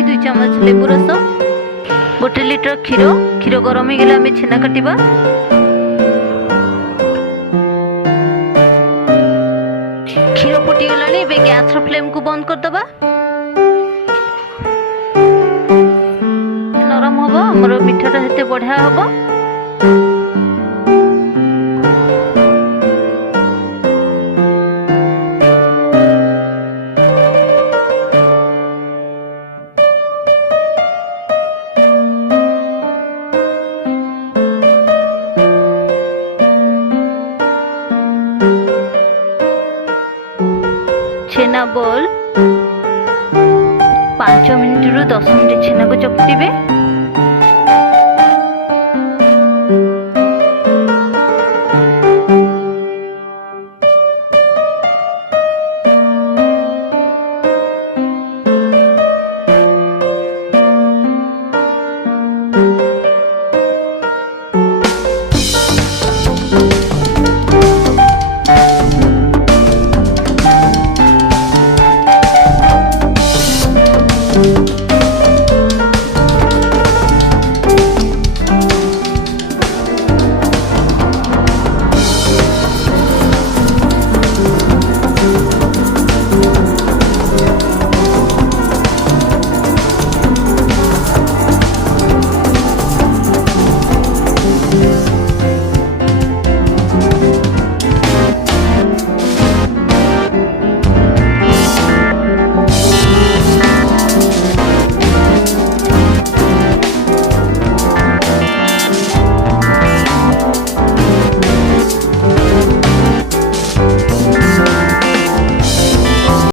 पानी 2 चम्मच लेबू रस 1 लिटर क्षीर क्षीर गरम हो गले आम छेना काटिबा। क्षीर फुटी गलानी एबे गैस रो फ्लेम को बंद कर दबा। नरम हबो हमर मिठाटा हेते बढ़िया हबो। छेना बॉल 5 मिनिट रु 10 मिनिट छेना को चकटिबे।